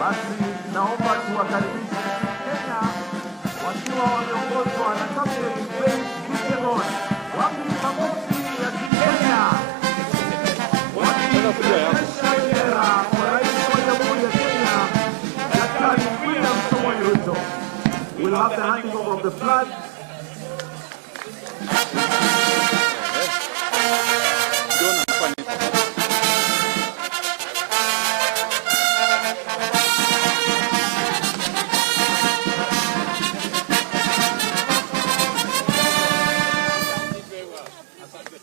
Basi naomba tuwakaribishe Kenya wakiwa wameongozwa na Captain Benin. Wapi makofi ya Kenya? Wakionyesha bendera kwa rais wa Jamhuri ya Kenya, Daktari William Samoei Ruto. We'll have the handing over of the flag.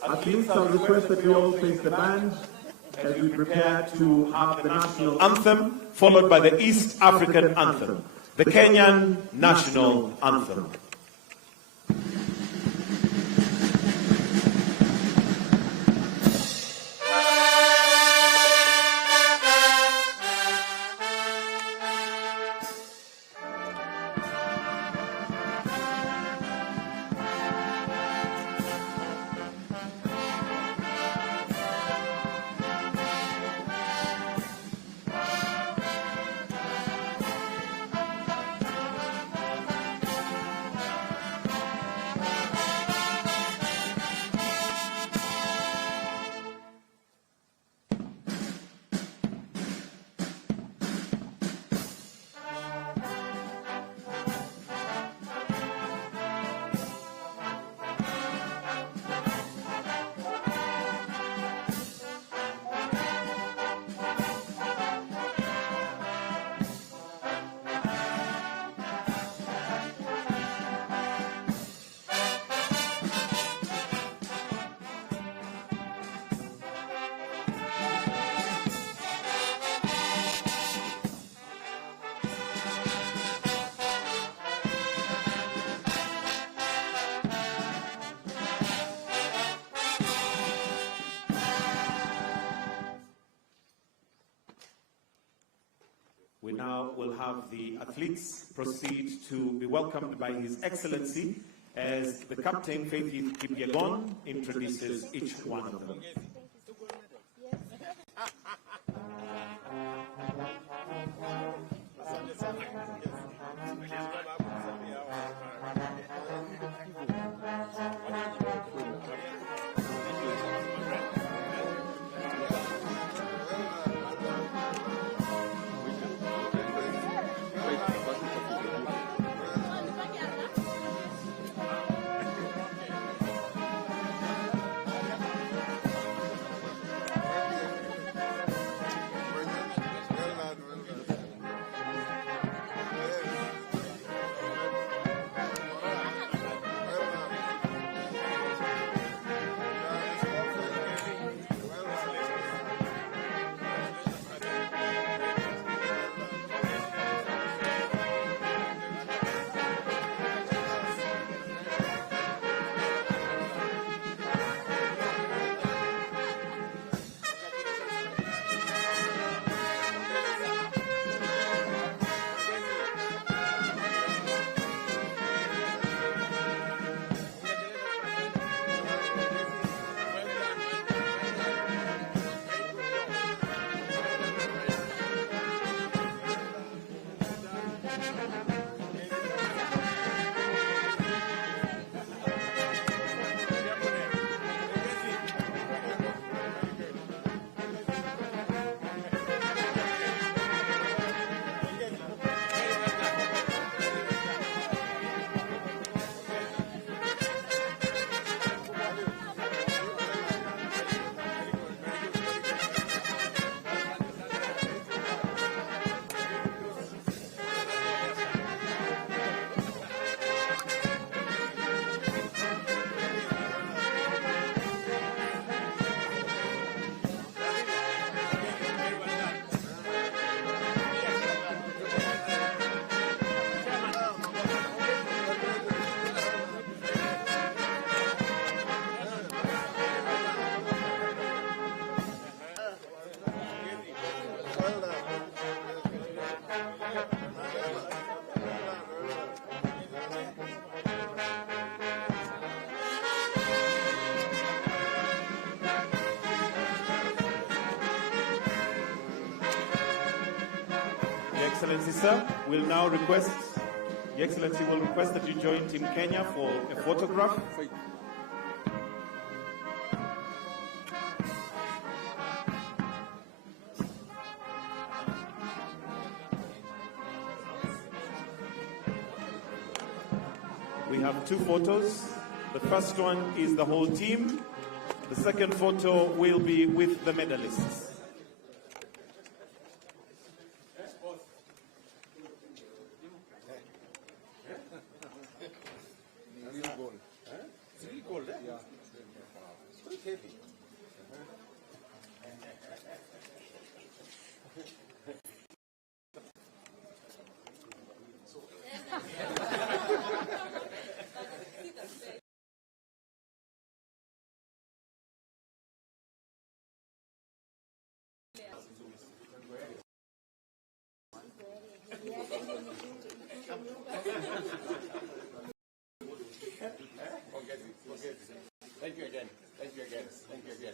Athletes are requested to all face the band as we prepare to have the national anthem, followed by the East African anthem, the Kenyan national anthem. We now will have the athletes proceed to be welcomed by His Excellency as the Captain Faith Kipyegon introduces each one of them. Excellency, sir, will now request, Your Excellency will request that you join Team Kenya for a photograph. We have two photos. The first one is the whole team. The second photo will be with the medalists. Thank you again. Thank you again. Thank you again.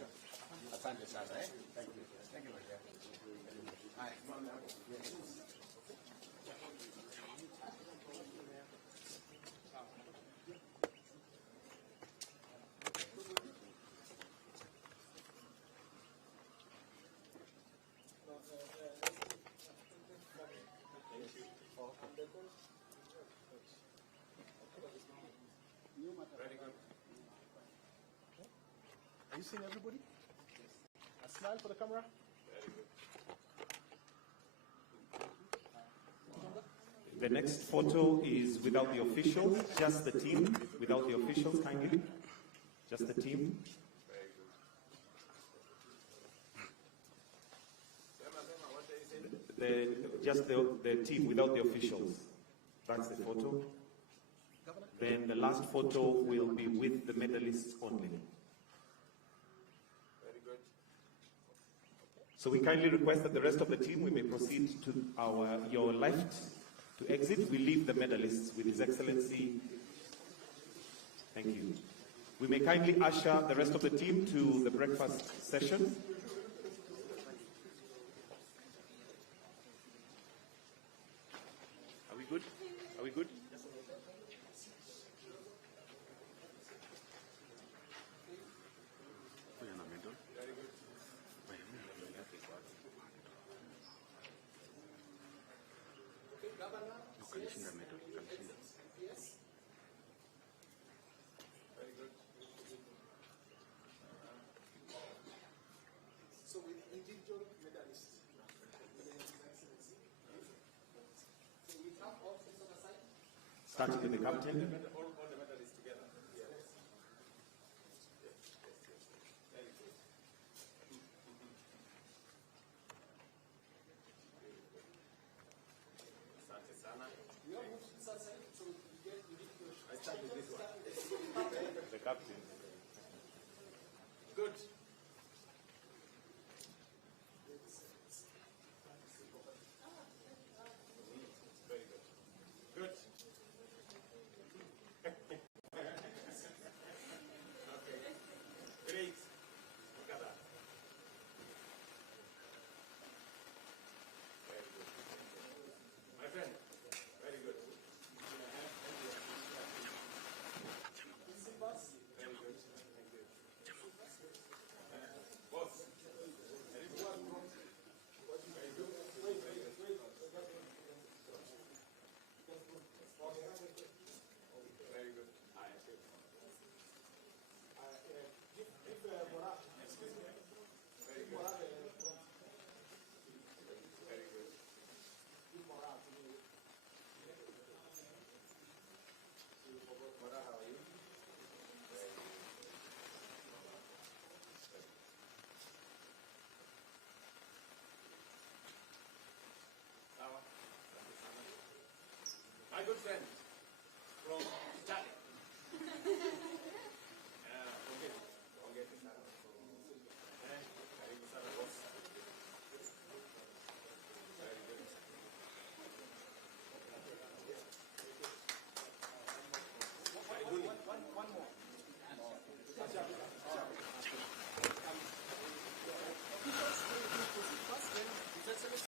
Asante sana, eh? Thank you. Thank you again. Hi. Very good. Are you seeing everybody? A smile for the camera. Very good. The next photo is without the officials, just the team, without the officials, kindly. Just the team. Just the team without the officials. That's the photo. Then the last photo will be with the medalists only. Very good. So we kindly request that the rest of the team, we may proceed to your left to exit. We leave the medalists with His Excellency. Thank you. We may kindly usher the rest of the team to the breakfast session. Are we good? Are we good? So with individual medalists. So we have all things on the side. Starting with the captain. All the medalists together. Yes. Very good. Asante sana. We all move to this side, so we get individual. I start with this one. The captain. Good. Very good. Good. Okay. Great. Look at that. Very good. My friend, very good. Very good. Thank you. Boss. Very good. Very good. Very good. Excuse me. Very good. Very good. Mora, how are you? Very good. Sawa. My good friend.